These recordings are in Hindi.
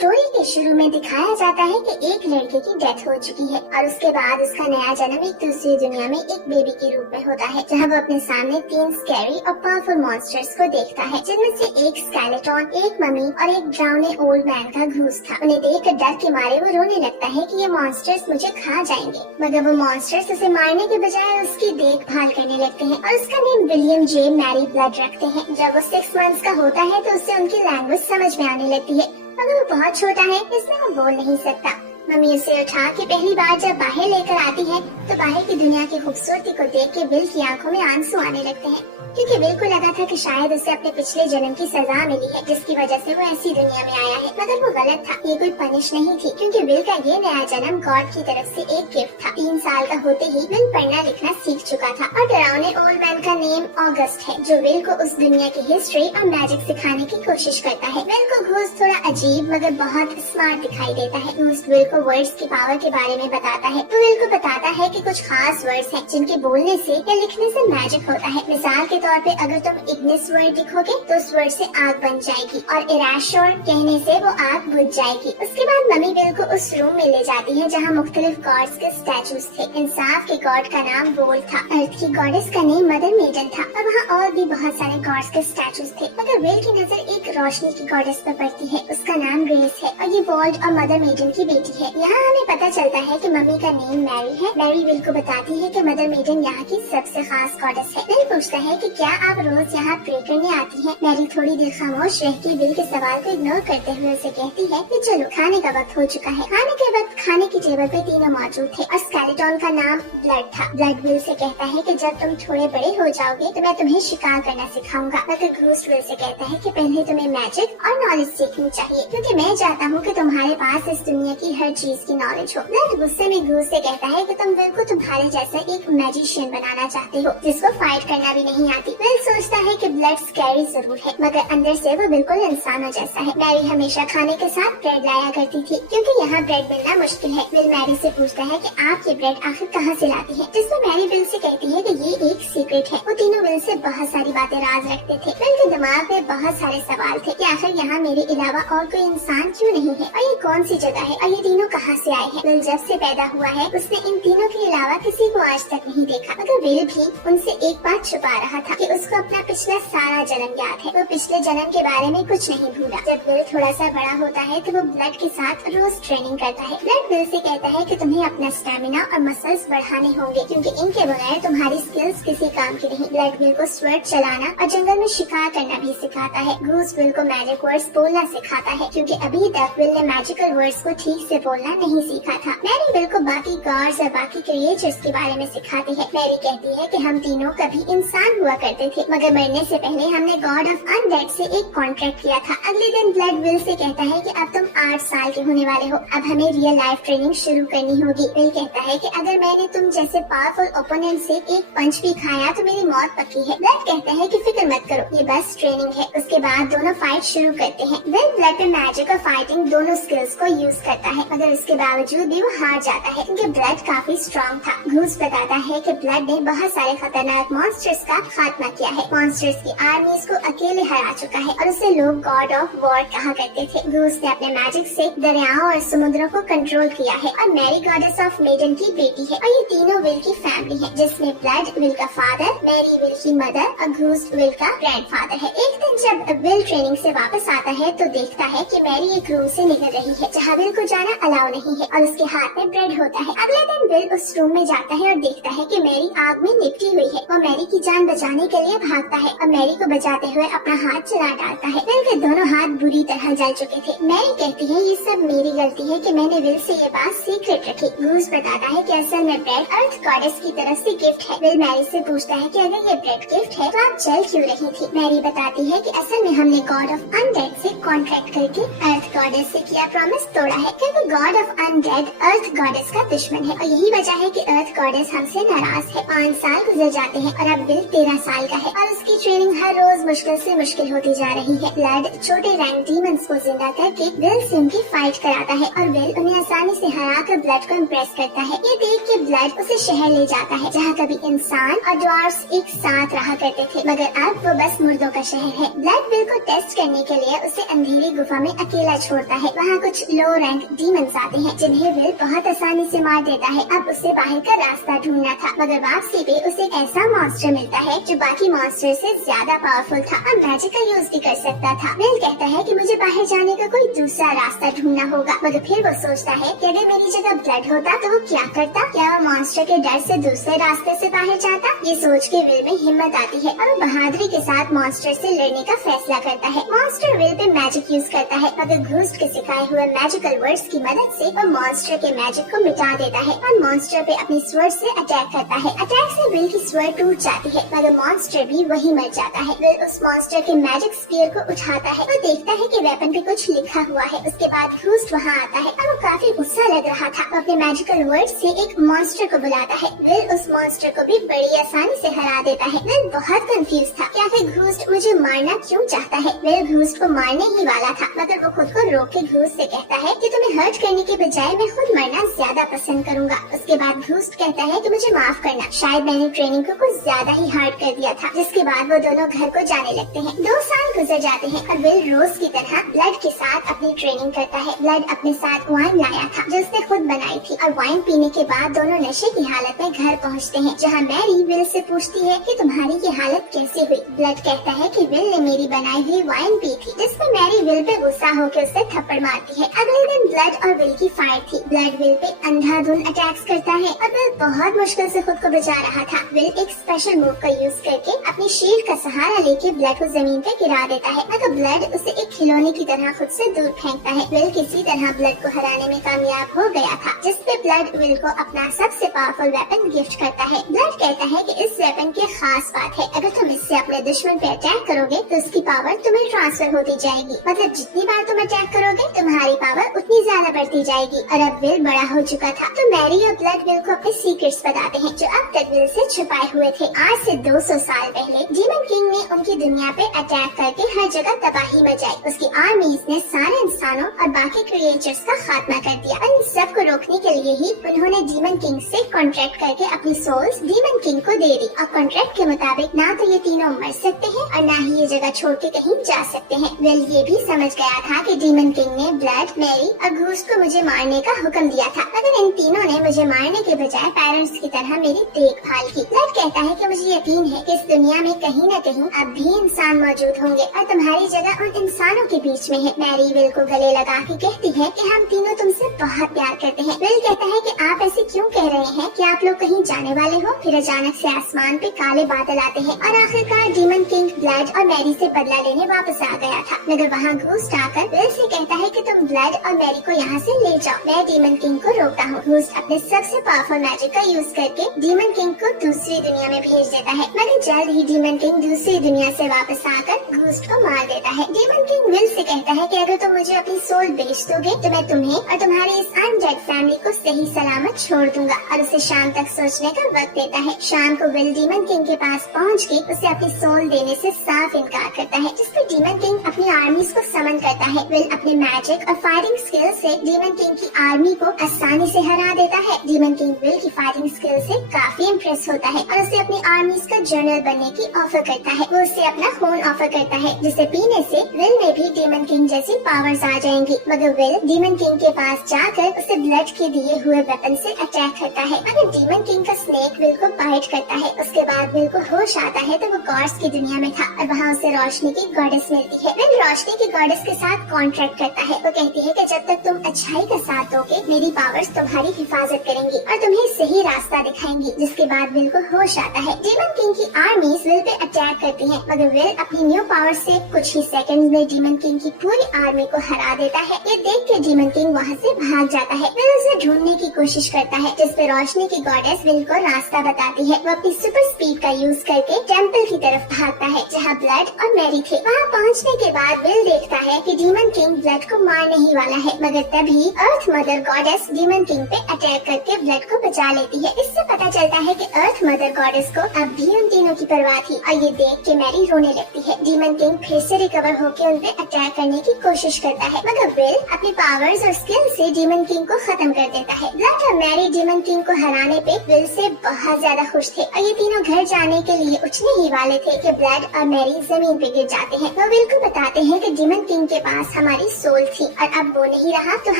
स्टोरी के शुरू में दिखाया जाता है कि एक लड़के की डेथ हो चुकी है और उसके बाद उसका नया जन्म एक दूसरी दुनिया में एक बेबी के रूप में होता है, जहां वो अपने सामने 3 स्कैरी और पावरफुल मॉन्स्टर्स को देखता है, जिनमें से एक स्केलेटन, एक मम्मी और एक ड्राउने ओल्ड मैन का घूस था। उन्हें देखकर डर के मारे वो रोने लगता है कि ये मॉन्स्टर्स मुझे खा जाएंगे, मगर वो मॉन्स्टर्स उसे मारने के बजाय उसकी देखभाल करने लगते हैं और उसका name William J Mary blood रखते हैं। जब वो 6 मंथ्स का होता है तो उसे उनकी लैंग्वेज समझ में आने लगती है, मगर वो बहुत छोटा है इसलिए वो बोल नहीं सकता। मम्मी उसे उठा के पहली बार जब बाहर लेकर आती है तो बाहर की दुनिया की खूबसूरती को देख के बिल की आंखों में आंसू आने लगते हैं, क्योंकि बिल को लगा था कि शायद उसे अपने पिछले जन्म की सजा मिली है, जिसकी वजह से वो ऐसी दुनिया में आया है। मगर वो गलत था, ये कोई पनिश नहीं थी, क्योंकि बिल का ये नया जन्म गॉड की तरफ से एक गिफ्ट था। 3 साल का होते ही बिल पढ़ना लिखना सीख चुका था और डरावने ओल्ड मैन का नेम ऑगस्ट है, जो बिल को उस दुनिया की हिस्ट्री और मैजिक सिखाने की कोशिश करता है। बिल को घोस्ट थोड़ा अजीब मगर बहुत स्मार्ट दिखाई देता है। घोस्ट बिल को वर्ड्स की पावर के बारे में बताता है। तो बिल को बताता है कि कुछ खास वर्ड्स हैं जिनके बोलने से या लिखने से मैजिक होता है। मिसाल के तौर पे अगर तुम इग्निस वर्ड लिखोगे तो उस वर्ड से आग बन जाएगी और इराशोर कहने से वो आग बुझ जाएगी। उसके बाद मम्मी बिल को उस रूम में ले जाती है जहाँ मुख्तलिफ गॉड्स के स्टैचूज थे। इंसाफ के गॉड का नाम वोल था, अर्थ की गॉडेस का नेम मदर मेडन था और वहाँ और भी बहुत सारे गॉड्स के स्टैचूज थे, मगर बिल की नजर एक रोशनी की गॉडेस पर पड़ती है। उसका नाम ग्रेस है और ये वोल्ट और मदर मेडन की बेटी है। यहाँ हमें पता चलता है कि मम्मी का नेम मैरी है। मैरी बिल को बताती है कि मदर मेडन यहाँ की सबसे खास गॉडेस है। बिल पूछता है कि क्या आप रोज यहाँ प्रे करने आती हैं? मैरी थोड़ी देर खामोश रह के बिल के सवाल को इग्नोर करते हुए उसे कहती है कि चलो खाने का वक्त हो चुका है। खाने के वक्त खाने की टेबल पे तीनों मौजूद थे और स्केलेटन का नाम ब्लड था। ब्लड बिल से कहता है कि जब तुम थोड़े बड़े हो जाओगे तो मैं तुम्हें शिकार करना सिखाऊंगा, मगर घूस बिल से कहता है कि पहले तुम्हें मैजिक और नॉलेज सीखनी चाहिए, क्योंकि मैं चाहता हूँ कि तुम्हारे पास इस दुनिया की हर चीज की नॉलेज हो। ब्लड गुस्से में घूस से कहता है कि तुम बिल को तुम्हारे जैसा एक मैजिशियन बनाना चाहते हो जिसको फाइट करना भी नहीं आती। बिल सोचता है कि ब्लड स्कैरी जरूर है, मगर अंदर से वो बिल्कुल इंसानों जैसा है। मैरी हमेशा खाने के साथ ब्रेड लाया करती थी, क्योंकि यहाँ ब्रेड मिलना मुश्किल है। बिल मैरी से पूछता है कि आप ये ब्रेड आखिर कहाँ से लाती है, जिसमें मैरी बिल से कहती है कि ये एक सीक्रेट है। वो तीनों बिल से बहुत सारी बातें राज रखते थे। बिल के दिमाग में बहुत सारे सवाल थे कि आखिर यहाँ मेरे अलावा और कोई इंसान क्यों नहीं है, और ये कौन सी जगह है, और ये तीनों कहाँ से आए हैं। बिल जब से पैदा हुआ है उसने इन तीनों के अलावा किसी को आज तक नहीं देखा, मगर बिल भी उनसे एक बात छुपा रहा था कि उसको अपना पिछला सारा जन्म याद है। वो पिछले जन्म के बारे में कुछ नहीं भूला। जब बिल थोड़ा सा बड़ा होता है तो वो ब्लड के साथ रोज ट्रेनिंग करता है। ब्लड बिल से कहता है कि तुम्हें अपना स्टैमिना और मसल्स बढ़ाने होंगे, क्योंकि इनके बगैर तुम्हारी स्किल्स किसी काम की नहीं। ब्लड बिल को स्वर्ड चलाना और जंगल में शिकार करना भी सिखाता है। घूस बिल को मैजिक वर्ड्स बोलना सिखाता है, क्योंकि अभी तक बिल ने मैजिकल वर्ड्स को ठीक से बोलना नहीं सीखा था। मैरी बिल को बाकी गॉड्स और बाकी क्रिएचर्स के बारे में सिखाती है। मैरी कहती है कि हम तीनों कभी इंसान हुआ करते थे, मगर मरने से पहले हमने गॉड ऑफ अनडेड से एक कॉन्ट्रैक्ट किया था। अगले दिन ब्लड बिल से कहता है कि अब तुम 8 साल के होने वाले हो, अब हमें रियल लाइफ ट्रेनिंग शुरू करनी होगी। बिल कहता है कि अगर मैंने तुम जैसे पावरफुल ओपोनेंट से एक पंच भी खाया तो मेरी मौत पक्की है। ब्लड कहता है कि फिक्र मत करो, ये बस ट्रेनिंग है। उसके बाद दोनों फाइट शुरू करते हैं। बिल ब्लड पे मैजिक और फाइटिंग दोनों स्किल्स को यूज करता है, मगर इसके बावजूद भी वो हार जाता है, क्योंकि ब्लड काफी स्ट्रॉन्ग था। घूस बताता है कि ब्लड ने बहुत सारे खतरनाक मॉन्स्टर्स का खात्मा किया है। मॉन्स्टर्स की आर्मीज को अकेले हरा चुका है और उसे लोग गॉड ऑफ वॉर कहा करते थे। घूस ने अपने मैजिक से दरियाओं और समुद्रों को कंट्रोल किया है और मैरी गॉडेस ऑफ मेडन की बेटी है, और ये तीनों विल की फैमिली है, जिसमें ब्लड विल का फादर, मैरी विल की मदर और घूस विल का ग्रैंडफादर है। एक दिन जब विल ट्रेनिंग से वापस आता है तो देखता है कि मैरी एक रूम से निकल रही है जहाँ विल को जाना अलाउ नहीं है और उसके हाथ में ब्रेड होता है। अगले दिन विल उस रूम में जाता है और देखता है कि मैरी आग में लिपटी हुई है। वो मैरी की जान बचाने के लिए भागता है और मैरी को बचाते हुए अपना हाथ जला डालता है। विल के दोनों हाथ बुरी तरह जल चुके थे। मैरी कहती है ये सब मेरी गलती है कि मैंने विल से ये बात सीक्रेट रखी। घूस बताता है कि असल में ब्रेड अर्थ गॉडेस की तरफ से गिफ्ट है। विल मैरी से पूछता है कि अगर ये ब्रेड गिफ्ट है तो आप जल क्यों रही थी। मैरी बताती है कि असल में हमने गॉड ऑफ अनडेड से कॉन्ट्रैक्ट करके अर्थ गॉडेस से किया प्रॉमिस तोड़ा है, क्योंकि God of undead earth goddess का दुश्मन है और यही वजह है कि अर्थ गॉडेस हमसे नाराज है। 5 साल गुजर जाते हैं और अब विल 13 साल का है और उसकी ट्रेनिंग हर रोज मुश्किल से मुश्किल होती जा रही है। ब्लड छोटे रैंक डीमंस को जिंदा करके विल से उनकी फाइट कराता है और विल उन्हें आसानी से हराकर ब्लड को इम्प्रेस करता है। ये देख के ब्लड उसे शहर ले जाता है जहाँ कभी इंसान और ड्वार्फ्स एक साथ रहा करते थे, मगर अब वो बस मुर्दों का शहर है। ब्लड विल को टेस्ट करने के लिए उसे अंधेरी गुफा में अकेला छोड़ता है। है वहाँ कुछ लो रैंक डीमंस आते हैं जिन्हें विल बहुत आसानी से मार देता है। अब उसे बाहर का रास्ता ढूंढना था, मगर वापसी पे उसे एक ऐसा मॉन्स्टर मिलता है जो बाकी मॉन्स्टर से ज्यादा पावरफुल था और मैजिक का यूज भी कर सकता था। विल कहता है कि मुझे बाहर जाने का कोई दूसरा रास्ता ढूंढना होगा, मगर फिर वो सोचता है कि अगर मेरी जगह ब्लड होता तो वो क्या करता, क्या वो मॉन्स्टर के डर से दूसरे रास्ते से बाहर जाता। ये सोच के विल में हिम्मत आती है और वो बहादुरी के साथ मॉन्स्टर से लड़ने का फैसला करता है। Monster will pay magic use करता है, मगर घूस्ट के सिखाए हुए मैजिकल वर्ड्स की मदद से वो मॉन्स्टर के मैजिक को मिटा देता है और मॉन्स्टर पे अपनी स्वर्ड से अटैक करता है। अटैक से विल की स्वर्ड टूट जाती है, मगर मॉन्स्टर भी वही मर जाता है। विल उस मॉन्स्टर के मैजिक स्पीयर को उठाता है और देखता है कि वेपन पे कुछ लिखा हुआ है। उसके बाद घूस्ट वहाँ आता है और वो काफी गुस्सा लग रहा था। वो अपने मैजिकल वर्ड से एक मॉन्स्टर को बुलाता है। विल उस मॉन्स्टर को भी बड़ी आसानी से हरा देता है। विल बहुत कंफ्यूज था कि आखिर घूस्ट मुझे मारना क्यों चाहता है। विल घूस्ट को मारने ही वाला था, मगर वो खुद को रोक के घूस्ट से कहता है कि तुम्हें हर्ट करने के बजाय मैं खुद मरना ज्यादा पसंद करूंगा। उसके बाद घूस्ट कहता है कि मुझे माफ करना, शायद मैंने ट्रेनिंग को कुछ ज्यादा ही हार्ड कर दिया था। जिसके बाद वो दोनों घर को जाने लगते हैं। 2 साल गुजर जाते हैं और विल रोज की तरह ब्लड के साथ अपनी ट्रेनिंग करता है। ब्लड अपने साथ वाइन लाया था जो उसने खुद बनाई थी और वाइन पीने के बाद दोनों नशे की हालत में घर पहुंचते हैं, जहां मैरी विल से पूछती है कि तुम्हारी ये हालत कैसे हुई। ब्लड कहता है कि विल ने मेरी बनाई हुई वाइन पी थी, जिसमें मैरी विल पे गुस्सा होकर उससे थप्पड़ मारती है। अगले दिन ब्लड और विल की फाइट थी। ब्लड विल पे अंधाधुंध अटैक्स करता है और विल बहुत मुश्किल से खुद को बचा रहा था। विल एक स्पेशल मूव का यूज करके अपनी शील्ड का सहारा लेके ब्लड को जमीन पे गिरा देता है, मगर ब्लड उसे एक खिलौने की तरह खुद से दूर फेंकता है। विल किसी तरह ब्लड को हराने में कामयाब हो गया था, जिसपे ब्लड विल को अपना सबसे पावरफुल वेपन गिफ्ट करता है। ब्लड कहता है कि इस वेपन की खास बात है, अगर तुम इससे अपने दुश्मन पे अटैक करोगे तो उसकी पावर तुम्हें ट्रांसफर होती जाएगी। मतलब जितनी बार तुम अटैक करोगे तुम्हारी पावर उतनी ज्यादा बढ़ती जाएगी। और अब विल बड़ा हो चुका था तो मैरी और ब्लड विल को अपने सीक्रेट्स बताते हैं जो अब तक विल से छुपाए हुए थे। आज से 200 साल पहले डीमन किंग ने उनकी दुनिया पे अटैक करके हर जगह तबाही मचाई। उसकी आर्मीज ने सारे इंसानों और बाकी क्रिएचर्स का खात्मा कर दिया और इन सब को रोकने के लिए ही उन्होंने डीमन किंग से कॉन्ट्रैक्ट करके अपनी सोल्स डीमन किंग को दे दी। और कॉन्ट्रैक्ट के मुताबिक ना तो ये तीनों मर सकते हैं और ना ही ये जगह छोड़ के कहीं जा सकते हैं। विल ये भी समझ गया था कि डीमन किंग ने ब्लड, मैरी और घूस्ट को मुझे मारने का हुक्म दिया था, मगर इन तीनों ने मुझे मारने के बजाय पेरेंट्स की तरह मेरी देखभाल की। ब्लड कहता है कि मुझे यकीन है कि इस दुनिया में कहीं न कहीं अब भी इंसान मौजूद होंगे और तुम्हारी जगह उन इंसानों के बीच में है। मैरी विल को गले लगा के कहती है कि हम तीनों तुमसे बहुत प्यार करते हैं। विल कहता है कि आप ऐसे क्यों कह रहे हैं कि आप लोग कहीं जाने वाले हो। फिर अचानक से आसमान पे काले बादल आते हैं और आखिरकार डीमन किंग ब्लड और मैरी से बदला लेने वापस आ गया था, मगर वहाँ घूस्ट आकर विल से कहता है कि तुम ब्लड और मैरी को यहाँ से ले जाओ, मैं डीमन किंग को रोकता हूँ। घूस्ट अपने सबसे पावरफुल मैजिक का यूज करके डीमन किंग को दूसरी दुनिया में भेज देता है, मगर जल्द ही डीमन किंग दूसरी दुनिया से वापस आकर घूस्ट को मार देता है। डीमन किंग विल से कहता है कि अगर तुम मुझे अपनी सोल बेच दोगे तो मैं तुम्हें और तुम्हारी इस अनडेड फैमिली को सही सलामत छोड़ दूंगा, और उसे शाम तक सोचने का वक्त देता है। शाम को विल डीमन किंग के पास पहुँच के उसे अपनी सोल देने से साफ इनकार करता है, जिसपे डीमन किंग अपनी आर्मीज को समन करता है। विल अपने मैजिक और फायरिंग स्किल से डीमन किंग की आर्मी को आसानी से हरा देता है। डीमन किंग विल की फायरिंग स्किल से काफी इम्प्रेस होता है और उसे अपनी आर्मीज का जनरल बनने की ऑफर करता है। वो उसे अपना खून ऑफर करता है, जिसे पीने से विल में भी डीमन किंग जैसी पावर्स आ जाएंगी। मगर विल डीमन किंग के पास जाकर उसे ब्लड के दिए हुए वेपन से अटैक करता है, मगर डीमन किंग का स्नेक विल को बाइट करता है। उसके बाद विल को होश आता है तो वो गॉड्स की दुनिया में था और वहाँ उसे रोशनी की गॉडेस मिलती है। विल रोशनी की गॉडेस के साथ कॉन्ट्रैक्ट करता है। वो कहती है कि जब तक तुम अच्छाई का साथ दोगे मेरी पावर्स तुम्हारी हिफाजत करेंगी और तुम्हें सही रास्ता दिखाएंगी। जिसके बाद विल को होश आता है। डीमन किंग की आर्मीज विल पे अटैक करती है, मगर विल अपनी न्यू पावर से कुछ ही सेकंड्स में डीमन किंग की पूरी आर्मी को हरा देता है। ये देख के डीमन किंग वहाँ से भाग जाता है। विल उसे ढूंढने की कोशिश करता है, जिसपे रोशनी की गॉडेस विल को रास्ता बताती है। वो अपनी सुपर स्पीड का यूज करके टेम्पल की तरफ भागता है जहाँ ब्लड और मैरी थे। वहाँ पहुँचने के बाद विल देखता है कि डीमन किंग ब्लड को मारने ही वाला है, मगर तभी अर्थ मदर गॉडेस डीमन किंग पे अटैक करके ब्लड को बचा लेती है। इससे पता चलता है कि अर्थ मदर गॉडेस को अब भी उन तीनों की परवाह थी और ये देख के मैरी रोने लगती है। डीमन किंग फिर से रिकवर होकर उन पे अटैक करने की कोशिश करता है, मगर विल अपनी पावर्स और स्किल से डीमन किंग को खत्म कर देता है। ब्लड और मैरी डीमन किंग को हराने पे विल से बहुत ज्यादा खुश थे और ये तीनों घर जाने के लिए उठने ही वाले थे कि ब्लड और मैरी जमीन पे गिर जाते हैं। वो विल को बताते हैं कि डीमन किंग के पास हमारी सोल थी और अब वो नहीं रहा तो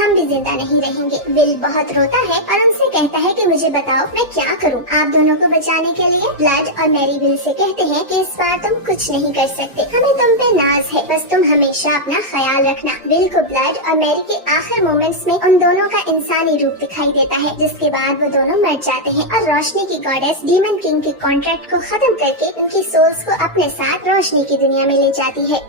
हम भी जिंदा नहीं रहेंगे। विल बहुत रोता है और उनसे कहता है कि मुझे बताओ मैं क्या करूं आप दोनों को बचाने के लिए। ब्लड और मैरी विल से कहते हैं कि इस बार तुम कुछ नहीं कर सकते, हमें तुम पे नाज है, बस तुम हमेशा अपना ख्याल रखना। विल को ब्लड और मैरी के आखिर मोमेंट्स में उन दोनों का इंसानी रूप दिखाई देता है, जिसके बाद वो दोनों मर जाते हैं और रोशनी की गॉडेस डीमन किंग के कॉन्ट्रैक्ट को खत्म करके उनकी सोल्स को अपने साथ रोशनी की दुनिया में ले जाती है।